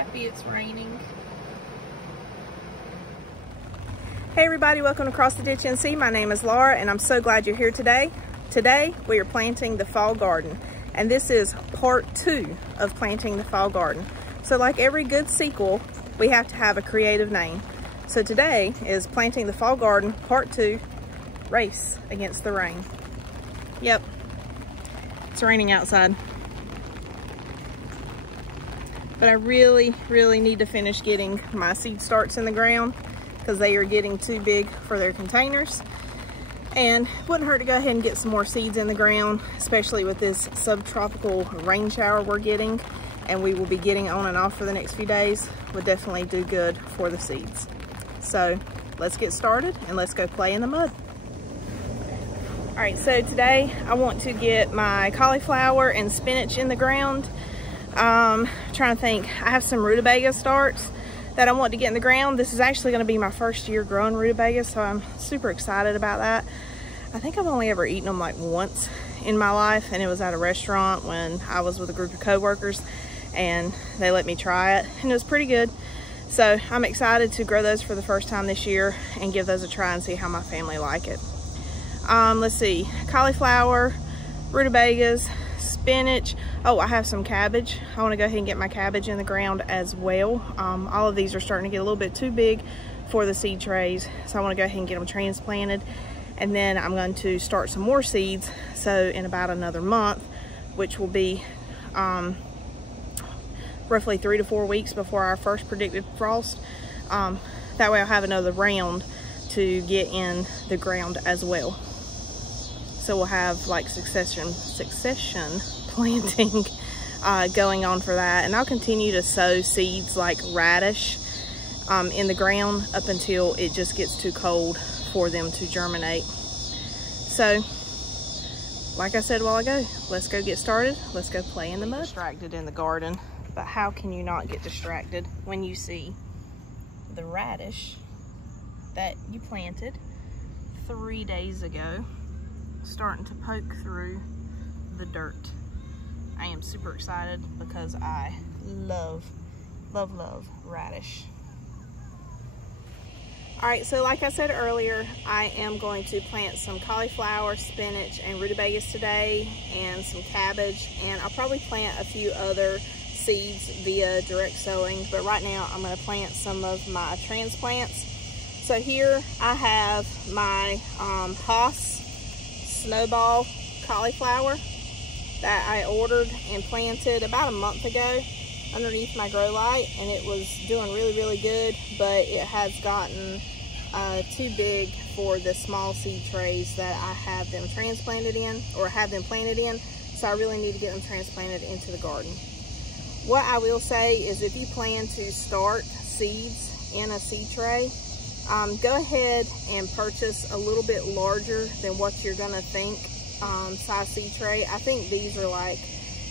happy it's raining. Hey everybody, welcome to Across the Ditch NC. My name is Laura and I'm so glad you're here today. Today we are planting the fall garden, and this is part 2 of planting the fall garden. So like every good sequel, we have to have a creative name. So today is planting the fall garden part 2, race against the rain. Yep, it's raining outside. But I really need to finish getting my seed starts in the ground because they are getting too big for their containers. And it wouldn't hurt to go ahead and get some more seeds in the ground, especially with this subtropical rain shower we're getting, and we will be getting on and off for the next few days. Would definitely do good for the seeds. So let's get started and let's go play in the mud. All right, so today I want to get my cauliflower and spinach in the ground. Trying to think, I have some rutabaga starts that I want to get in the ground. This is actually going to be my first year growing rutabagas, so I'm super excited about that. I think I've only ever eaten them like once in my life, and it was at a restaurant when I was with a group of co-workers, and they let me try it, and it was pretty good. So I'm excited to grow those for the first time this year and give those a try and see how my family like it. Let's see, cauliflower, rutabagas, spinach. Oh, I have some cabbage. I want to go ahead and get my cabbage in the ground as well. All of these are starting to get a little bit too big for the seed trays, so I want to go ahead and get them transplanted, and then I'm going to start some more seeds, so in about another month, which will be roughly 3 to 4 weeks before our first predicted frost. That way I'll have another round to get in the ground as well. So we'll have like succession planting going on for that, and I'll continue to sow seeds like radish in the ground up until it just gets too cold for them to germinate. So like I said a while ago, let's go get started. Let's go play in the mud. Distracted in the garden, but how can you not get distracted when you see the radish that you planted 3 days ago starting to poke through the dirt? I am super excited because I love radish. All right, so like I said earlier, I am going to plant some cauliflower, spinach, and rutabagas today, and some cabbage, and I'll probably plant a few other seeds via direct sowing, but right now I'm going to plant some of my transplants. So here I have my Haas Snowball cauliflower that I ordered and planted about a month ago underneath my grow light, and it was doing really good, but it has gotten too big for the small seed trays that I have them transplanted in, or have them planted in, so I really need to get them transplanted into the garden. What I will say is, if you plan to start seeds in a seed tray, go ahead and purchase a little bit larger than what you're gonna think size seed tray. I think these are like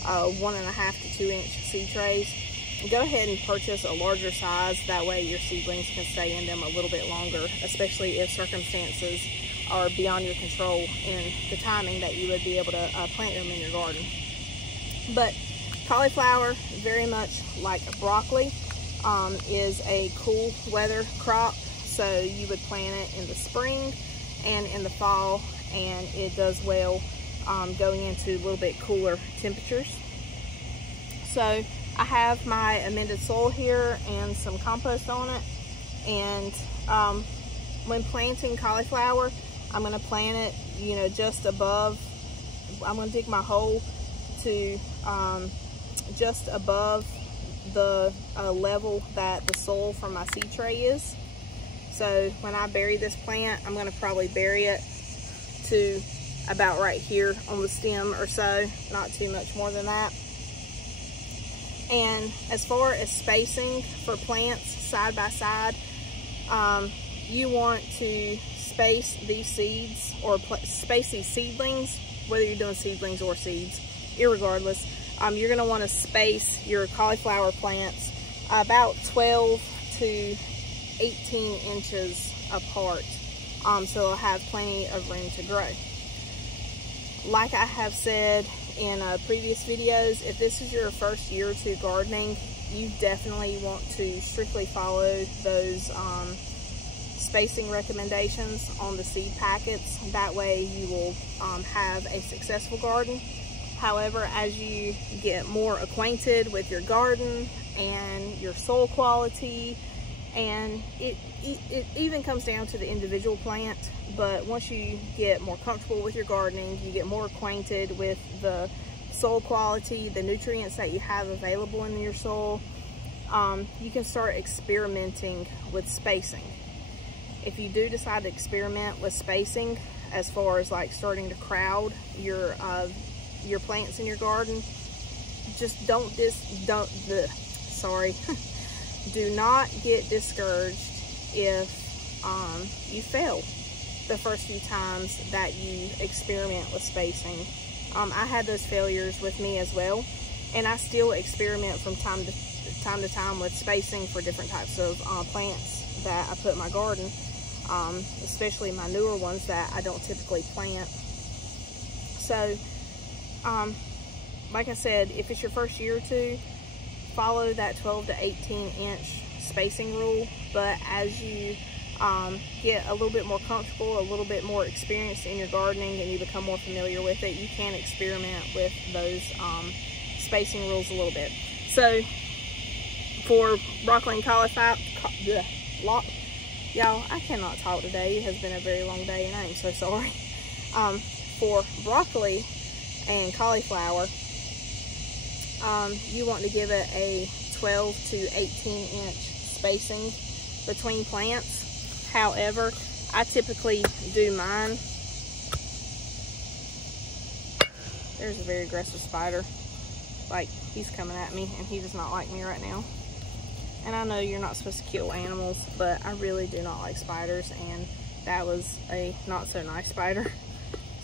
1.5 to 2 inch seed trays. Go ahead and purchase a larger size. That way your seedlings can stay in them a little bit longer, especially if circumstances are beyond your control in the timing that you would be able to plant them in your garden. But cauliflower, very much like broccoli, is a cool weather crop. So you would plant it in the spring and in the fall, and it does well going into a little bit cooler temperatures. So I have my amended soil here and some compost on it, and when planting cauliflower, I'm going to plant it, you know, just above. I'm going to dig my hole to just above the level that the soil from my seed tray is. So when I bury this plant, I'm going to probably bury it to about right here on the stem or so, not too much more than that. And as far as spacing for plants side by side, you want to space these seeds, or space these seedlings, whether you're doing seedlings or seeds, irregardless. You're going to want to space your cauliflower plants about 12 to 18 inches apart, so they'll have plenty of room to grow. Like I have said in previous videos, if this is your first year or two gardening, you definitely want to strictly follow those spacing recommendations on the seed packets. That way you will have a successful garden. However, as you get more acquainted with your garden and your soil quality, and it even comes down to the individual plant, but once you get more comfortable with your gardening, you get more acquainted with the soil quality, the nutrients that you have available in your soil, you can start experimenting with spacing. If you do decide to experiment with spacing, as far as like starting to crowd your plants in your garden, just do not get discouraged if you fail the first few times that you experiment with spacing. I had those failures with me as well, and I still experiment from time to time with spacing for different types of plants that I put in my garden, especially my newer ones that I don't typically plant. So like I said, if it's your first year or two, follow that 12 to 18 inch spacing rule. But as you get a little bit more comfortable, a little bit more experienced in your gardening, and you become more familiar with it, you can experiment with those spacing rules a little bit. So for broccoli and cauliflower, y'all, I cannot talk today. It has been a very long day and I am so sorry. For broccoli and cauliflower, you want to give it a 12 to 18 inch spacing between plants. However, I typically do mine. There's a very aggressive spider. Like, he's coming at me and he does not like me right now. And I know you're not supposed to kill animals, but I really do not like spiders, and that was a not so nice spider.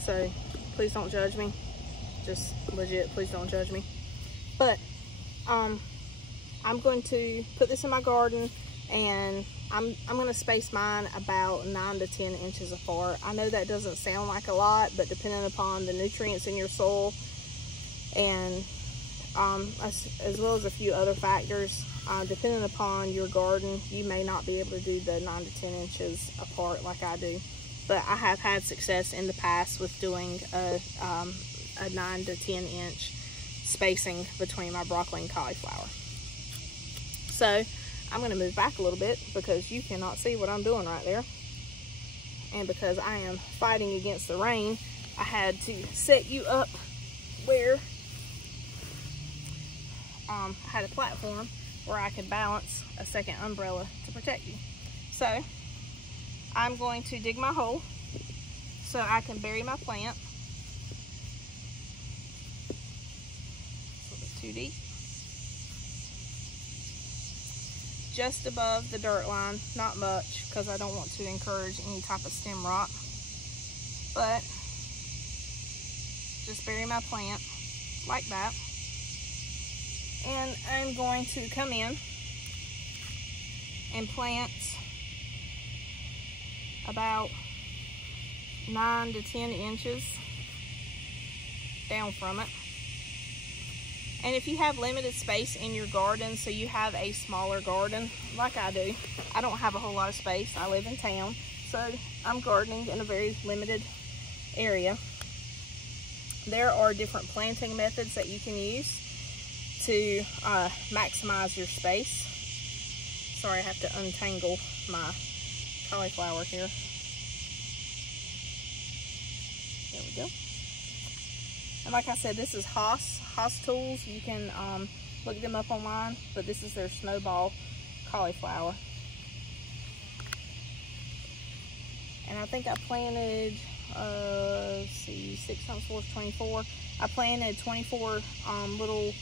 So please don't judge me. Just legit, please don't judge me. But I'm going to put this in my garden, and I'm going to space mine about 9 to 10 inches apart. I know that doesn't sound like a lot, but depending upon the nutrients in your soil, and as well as a few other factors, depending upon your garden, you may not be able to do the 9 to 10 inches apart like I do. But I have had success in the past with doing a 9 to 10 inch spacing between my broccoli and cauliflower. So I'm going to move back a little bit because you cannot see what I'm doing right there. And because I am fighting against the rain, I had to set you up where I had a platform where I could balance a second umbrella to protect you. So I'm going to dig my hole so I can bury my plant. It's a little bit too deep. Just above the dirt line, not much, because I don't want to encourage any type of stem rot. But just bury my plant like that. And I'm going to come in and plant about 9 to 10 inches down from it. And if you have limited space in your garden, so you have a smaller garden like I do, I don't have a whole lot of space. I live in town, so I'm gardening in a very limited area. There are different planting methods that you can use to maximize your space. Sorry, I have to untangle my cauliflower here. There we go. And like I said, this is Haas tools. You can look them up online, but this is their Snowball cauliflower. And I think I planted, let's see, 6 times 4 is 24. I planted 24 little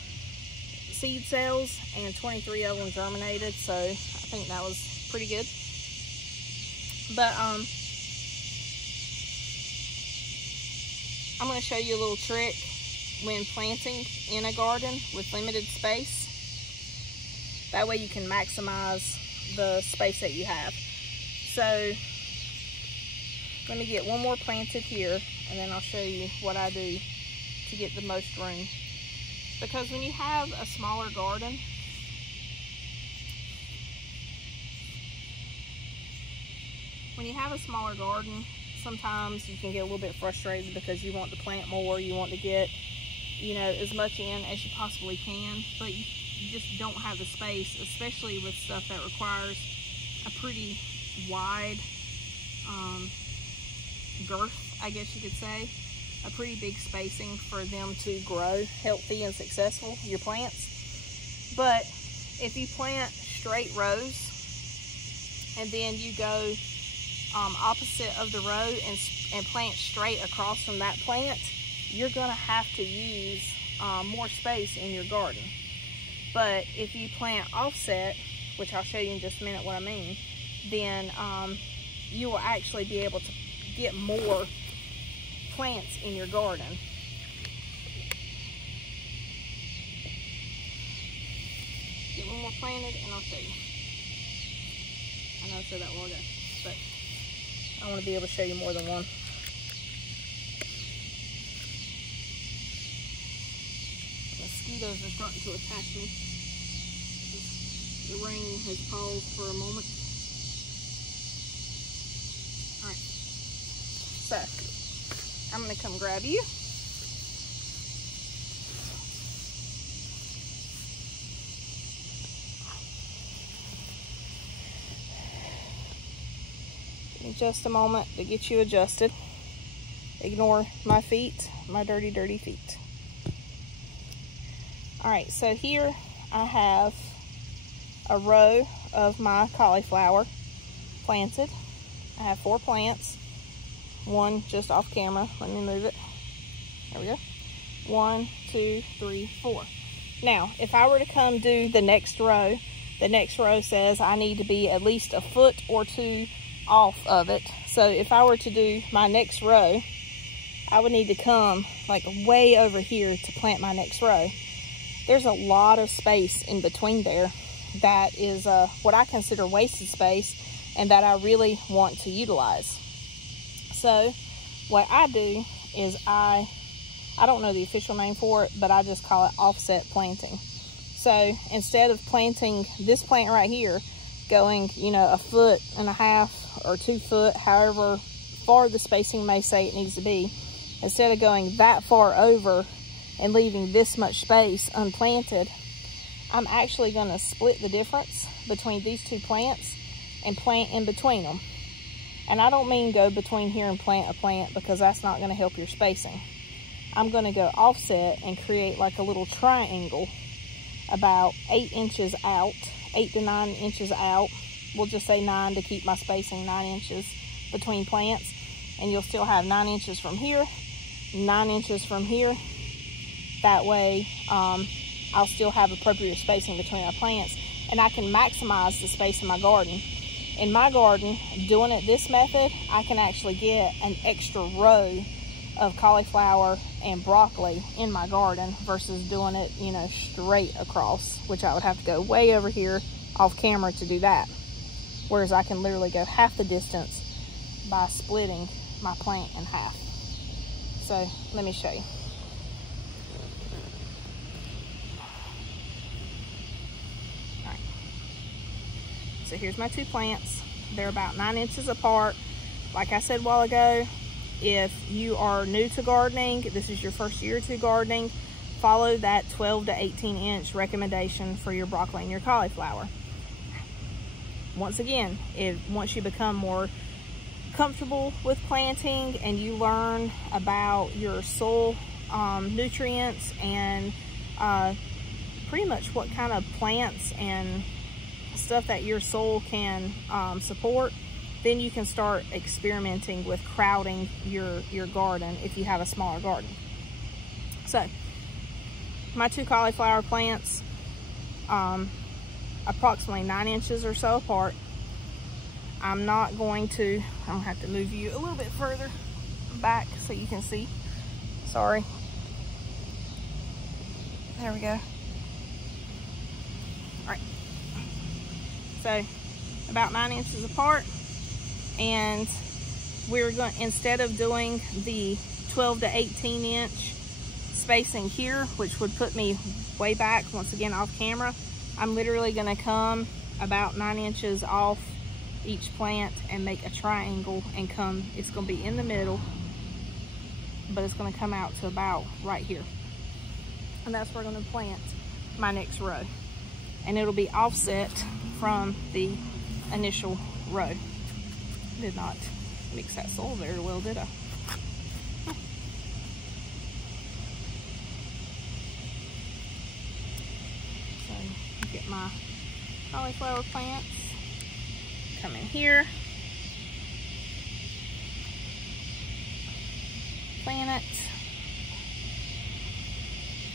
seed cells, and 23 of them germinated, so I think that was pretty good. But I'm going to show you a little trick when planting in a garden with limited space. That way you can maximize the space that you have. So let me get one more planted here, and then I'll show you what I do to get the most room. Because when you have a smaller garden, when you have a smaller garden, sometimes you can get a little bit frustrated because you want to plant more, you want to get, you know, as much in as you possibly can, but you just don't have the space, especially with stuff that requires a pretty wide girth, I guess you could say, a pretty big spacing for them to grow healthy and successful, your plants. But if you plant straight rows and then you go opposite of the row and plant straight across from that plant, you're gonna have to use more space in your garden. But if you plant offset, which I'll show you in just a minute what I mean, then you will actually be able to get more plants in your garden. Get one more planted and I'll show you. I know I said that a while ago, but I want to be able to show you more than one. Mosquitoes are starting to attack me. The rain has paused for a moment. Alright, so I'm going to come grab you. Give me just a moment to get you adjusted. Ignore my feet, my dirty, dirty feet. Alright, so here I have a row of my cauliflower planted. I have 4 plants. One just off camera. Let me move it. There we go. 1, 2, 3, 4. Now, if I were to come do the next row says I need to be at least a foot or 2 off of it. So if I were to do my next row, I would need to come like way over here to plant my next row. There's a lot of space in between there that is what I consider wasted space and that I really want to utilize. So what I do is I don't know the official name for it, but I just call it offset planting. So instead of planting this plant right here, going, you know, 1.5 feet or 2 foot, however far the spacing may say it needs to be, instead of going that far over and leaving this much space unplanted, I'm actually going to split the difference between these 2 plants and plant in between them. And I don't mean go between here and plant a plant, because that's not going to help your spacing. I'm going to go offset and create like a little triangle about 8 inches out, 8 to 9 inches out. We'll just say 9 to keep my spacing 9 inches between plants. And you'll still have 9 inches from here, 9 inches from here. That way I'll still have appropriate spacing between my plants, and I can maximize the space in my garden. In my garden, doing it this method, I can actually get an extra row of cauliflower and broccoli in my garden versus doing it, you know, straight across, which I would have to go way over here off camera to do that. Whereas I can literally go half the distance by splitting my plant in half. So let me show you. So here's my 2 plants. They're about 9 inches apart. Like I said a while ago, if you are new to gardening, this is your first year or 2 gardening, follow that 12 to 18 inch recommendation for your broccoli and your cauliflower. Once again, once you become more comfortable with planting and you learn about your soil nutrients and pretty much what kind of plants and stuff that your soil can support, then you can start experimenting with crowding your garden if you have a smaller garden. So my 2 cauliflower plants, approximately 9 inches or so apart. I'm gonna have to move you a little bit further back so you can see. Sorry. There we go. All right. So about 9 inches apart, and we're going, instead of doing the 12 to 18 inch spacing here, which would put me way back once again off camera, I'm literally going to come about 9 inches off each plant and make a triangle and come, it's going to be in the middle, but it's going to come out to about right here. And that's where I'm going to plant my next row. And it'll be offset from the initial row. Did not mix that soil very well, did I? So get my cauliflower plants, come in here, plant it.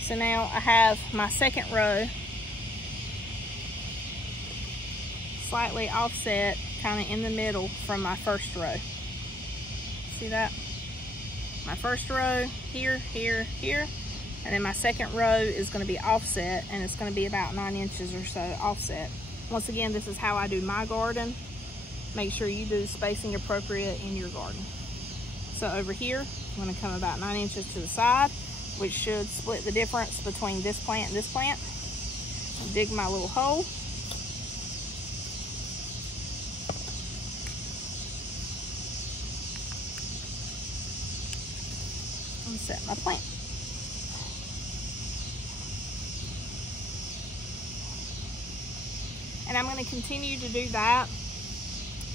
So now I have my second row slightly offset, kind of in the middle from my first row. See that? My first row here, here, here, and then my second row is going to be offset, and it's going to be about 9 inches or so offset. Once again, this is how I do my garden. Make sure you do spacing appropriate in your garden. So over here, I'm going to come about 9 inches to the side, which should split the difference between this plant and this plant. I'll dig my little hole. And set my plant. And I'm going to continue to do that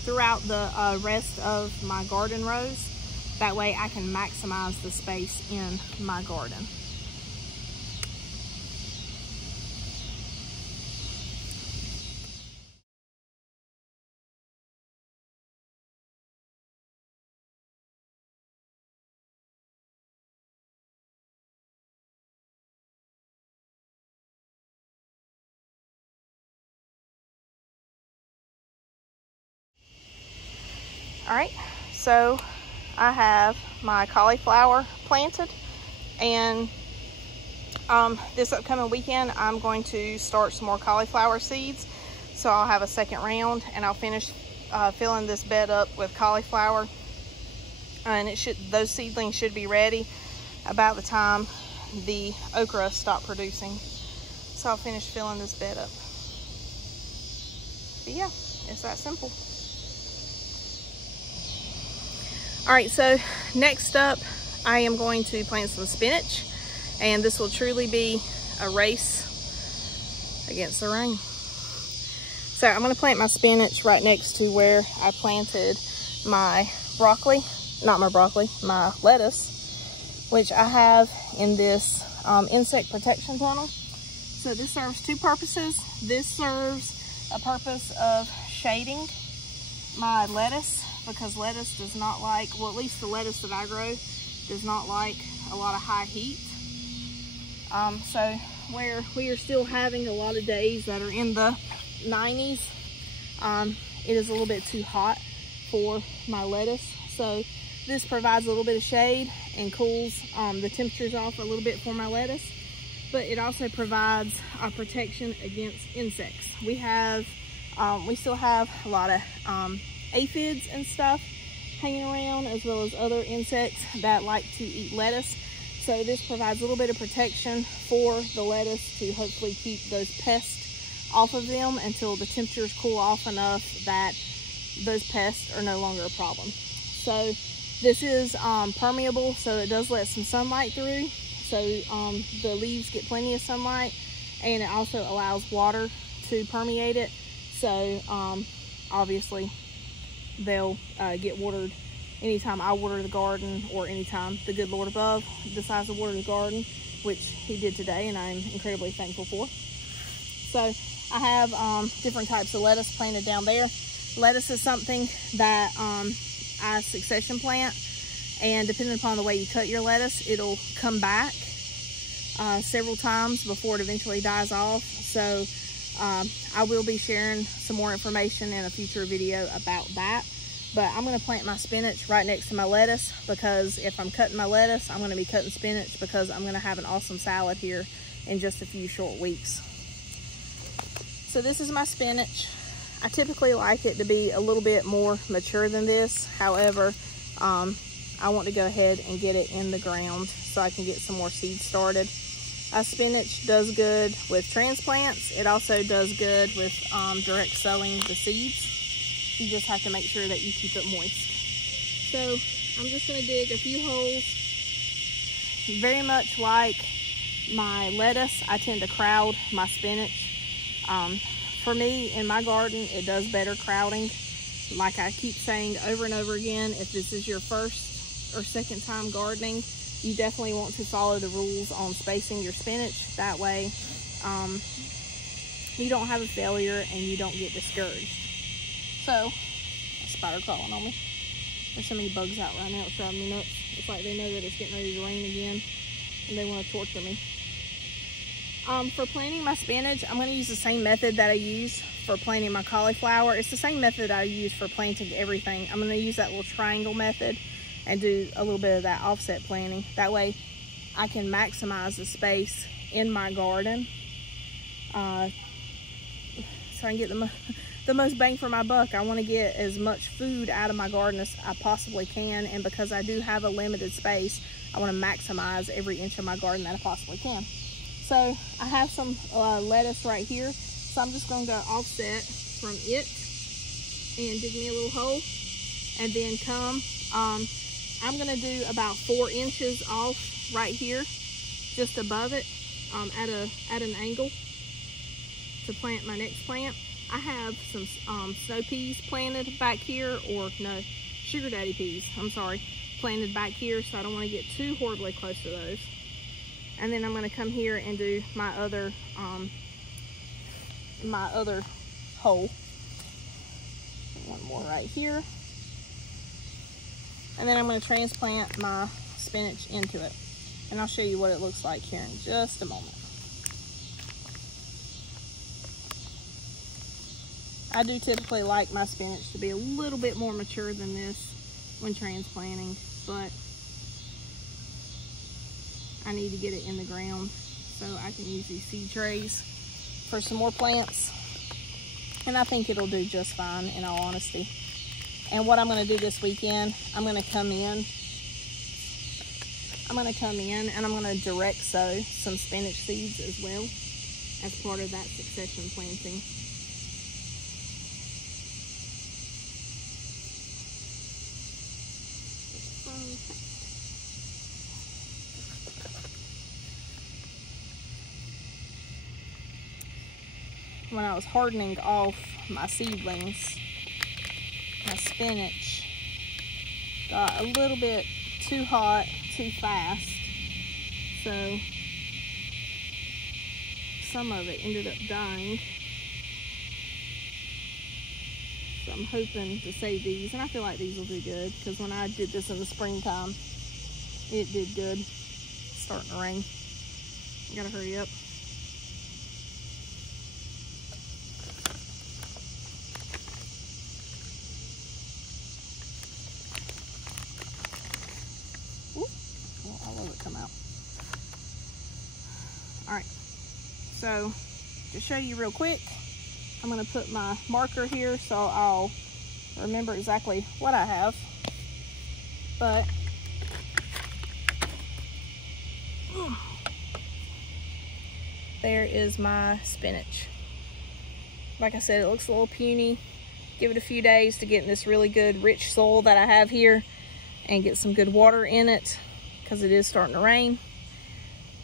throughout the rest of my garden rows. That way I can maximize the space in my garden. All right, so I have my cauliflower planted, and this upcoming weekend I'm going to start some more cauliflower seeds. So I'll have a second round, and I'll finish filling this bed up with cauliflower, and those seedlings should be ready about the time the okra stop producing. So I'll finish filling this bed up. But yeah, it's that simple. All right, so next up, I am going to plant some spinach, and this will truly be a race against the rain. So I'm gonna plant my spinach right next to where I planted my broccoli, my lettuce, which I have in this insect protection tunnel. So this serves two purposes. This serves a purpose of shading my lettuce, because lettuce does not like, well, at least the lettuce that I grow does not like a lot of high heat. So where we are still having a lot of days that are in the 90s, it is a little bit too hot for my lettuce. So this provides a little bit of shade and cools the temperatures off a little bit for my lettuce, but it also provides a protection against insects. We still have a lot of aphids and stuff hanging around, as well as other insects that like to eat lettuce. So this provides a little bit of protection for the lettuce to hopefully keep those pests off of them until the temperatures cool off enough that those pests are no longer a problem. So this is permeable, so it does let some sunlight through. So the leaves get plenty of sunlight, and it also allows water to permeate it. So obviously they'll get watered anytime I water the garden, or anytime the good Lord above decides to water the garden, which he did today, and I'm incredibly thankful for. So I have different types of lettuce planted down there. Lettuce is something that I succession plant, and depending upon the way you cut your lettuce, it'll come back several times before it eventually dies off. So I will be sharing some more information in a future video about that. But I'm going to plant my spinach right next to my lettuce, because if I'm cutting my lettuce, I'm going to be cutting spinach, because I'm going to have an awesome salad here in just a few short weeks. So this is my spinach. I typically like it to be a little bit more mature than this. However, I want to go ahead and get it in the ground so I can get some more seeds started. Spinach does good with transplants. It also does good with direct sowing the seeds. You just have to make sure that you keep it moist. So I'm just gonna dig a few holes. Very much like my lettuce, I tend to crowd my spinach. For me, in my garden, it does better crowding. Like I keep saying over and over again, if this is your first or second time gardening, you definitely want to follow the rules on spacing your spinach. That way, you don't have a failure and you don't get discouraged. So, a spider crawling on me. There's so many bugs out right now, it's driving me nuts. It's like they know that it's getting ready to rain again and they want to torture me. For planting my spinach, I'm going to use the same method that I use for planting my cauliflower. It's the same method I use for planting everything. I'm going to use that little triangle method and do a little bit of that offset planting. That way I can maximize the space in my garden so I can get the most bang for my buck. I want to get as much food out of my garden as I possibly can, and because I do have a limited space, I want to maximize every inch of my garden that I possibly can. So I have some lettuce right here, so I'm just going to go offset from it and dig me a little hole, and then come I'm going to do about 4 inches off right here, just above it, at an angle to plant my next plant. I have some snow peas planted back here, or no, sugar daddy peas, I'm sorry, planted back here, so I don't want to get too horribly close to those. And then I'm going to come here and do my other hole. One more right here. And then I'm going to transplant my spinach into it. And I'll show you what it looks like here in just a moment. I do typically like my spinach to be a little bit more mature than this when transplanting, but I need to get it in the ground so I can use these seed trays for some more plants. And I think it'll do just fine, in all honesty. And what I'm going to do this weekend, I'm going to come in and I'm going to direct sow some spinach seeds as well as part of that succession planting. When I was hardening off my seedlings, my spinach got a little bit too hot too fast, so some of it ended up dying. So I'm hoping to save these, and I feel like these will do good, because when I did this in the springtime, it did good. It's starting to rain. I gotta hurry up. Come out. All right, so to show you real quick, I'm going to put my marker here so I'll remember exactly what I have. But there is my spinach. Like I said, it looks a little puny. Give it a few days to get in this really good rich soil that I have here and get some good water in it, because it is starting to rain,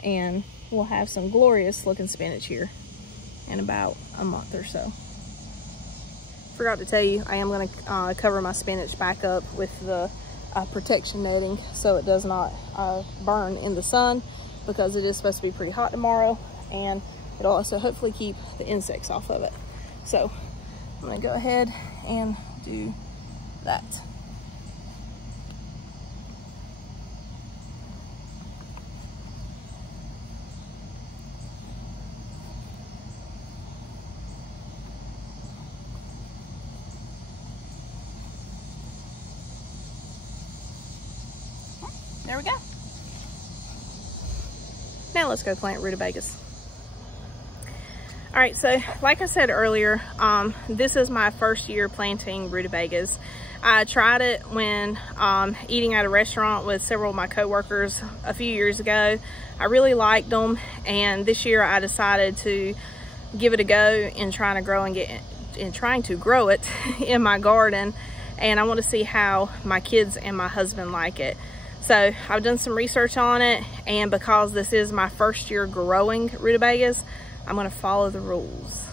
and we'll have some glorious looking spinach here in about a month or so. Forgot to tell you, I am going to cover my spinach back up with the protection netting so it does not burn in the sun, because it is supposed to be pretty hot tomorrow, and it'll also hopefully keep the insects off of it. So I'm going to go ahead and do that. There we go. Now let's go plant rutabagas. All right, so like I said earlier, this is my first year planting rutabagas. I tried it when eating at a restaurant with several of my coworkers a few years ago. I really liked them, and this year I decided to give it a go and trying to grow and in trying to grow it in my garden, and I want to see how my kids and my husband like it. So I've done some research on it, and because this is my first year growing rutabagas, I'm going to follow the rules.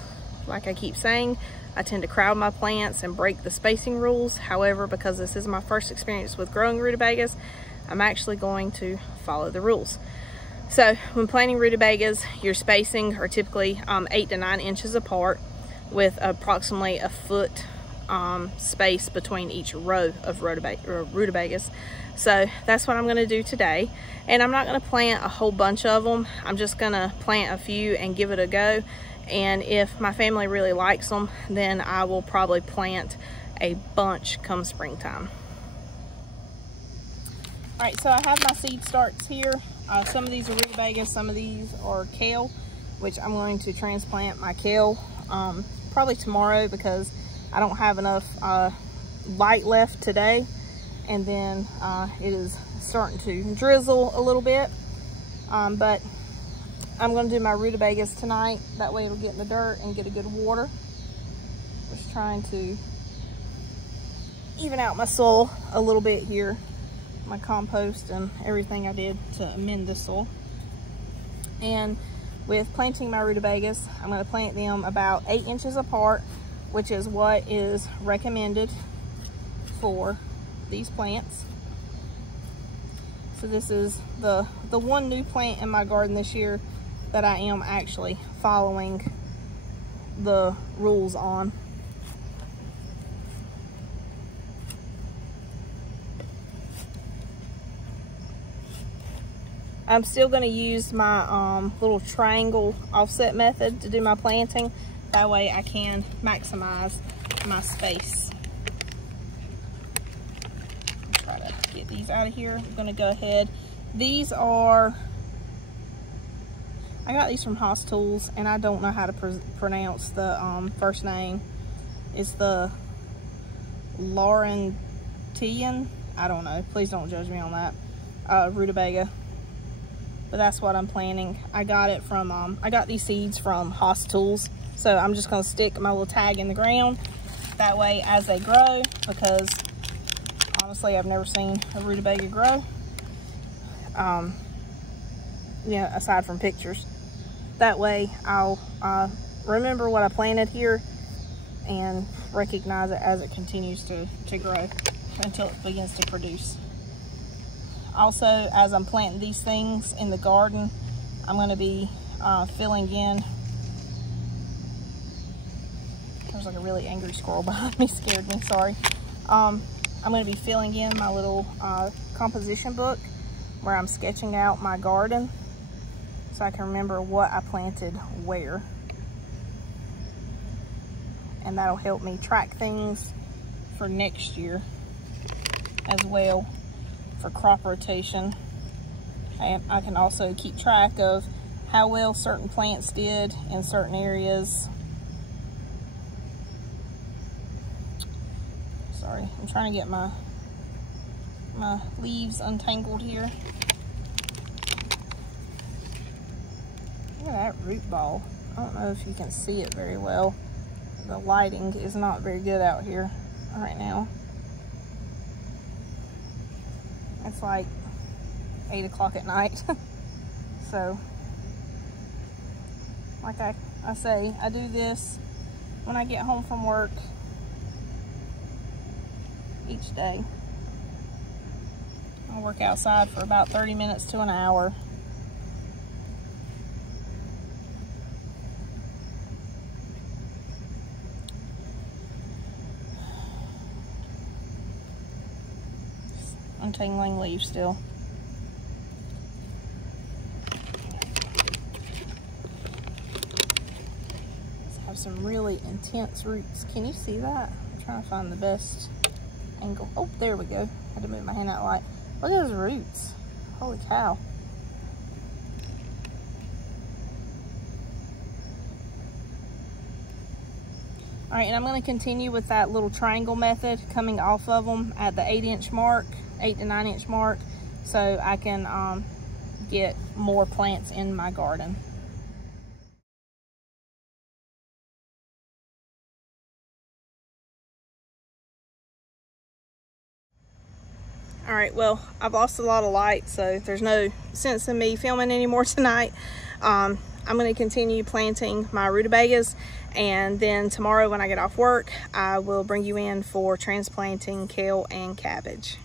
Like I keep saying, I tend to crowd my plants and break the spacing rules. However, because this is my first experience with growing rutabagas, I'm actually going to follow the rules. So when planting rutabagas, your spacing are typically 8 to 9 inches apart, with approximately a foot space between each row of rutabagas. So that's what I'm going to do today, and I'm not going to plant a whole bunch of them. I'm just going to plant a few and give it a go, and if my family really likes them, then I will probably plant a bunch come springtime. All right, so I have my seed starts here. Some of these are rutabagas, some of these are kale, which I'm going to transplant my kale probably tomorrow, because I don't have enough light left today, and then it is starting to drizzle a little bit, but I'm going to do my rutabagas tonight. That way it'll get in the dirt and get a good water. Just trying to even out my soil a little bit here, my compost and everything I did to amend the soil. And with planting my rutabagas, I'm going to plant them about 8 inches apart, which is what is recommended for these plants. So this is the one new plant in my garden this year that I am actually following the rules on. I'm still going to use my little triangle offset method to do my planting. That way I can maximize my space. Try to get these out of here. I'm going to go ahead. These are, I got these from Haas Tools, and I don't know how to pronounce the first name. It's the Laurentian. I don't know. Please don't judge me on that. Rutabaga. But that's what I'm planting. I got it from, I got these seeds from Haas Tools. So I'm just gonna stick my little tag in the ground. That way as they grow, because honestly, I've never seen a rutabaga grow. Yeah, aside from pictures. That way I'll remember what I planted here and recognize it as it continues to grow until it begins to produce. Also, as I'm planting these things in the garden, I'm going to be filling in. There's like a really angry squirrel behind me, scared me, sorry. I'm going to be filling in my little composition book where I'm sketching out my garden so I can remember what I planted where. And that'll help me track things for next year as well. For crop rotation, and I can also keep track of how well certain plants did in certain areas. Sorry, I'm trying to get my leaves untangled here. Look at that root ball. I don't know if you can see it very well. The lighting is not very good out here right now. It's like 8 o'clock at night. So, like I say, I do this when I get home from work each day. I work outside for about 30 minutes to an hour. Untangling leaves still. These have some really intense roots. Can you see that? I'm trying to find the best angle. Oh, there we go. I had to move my hand out of light. Look at those roots. Holy cow. All right, and I'm going to continue with that little triangle method, coming off of them at the 8-inch mark, 8 to 9 inch mark, so I can get more plants in my garden. All right, well, I've lost a lot of light, so there's no sense in me filming anymore tonight. I'm going to continue planting my rutabagas, and then tomorrow when I get off work, I will bring you in for transplanting kale and cabbage.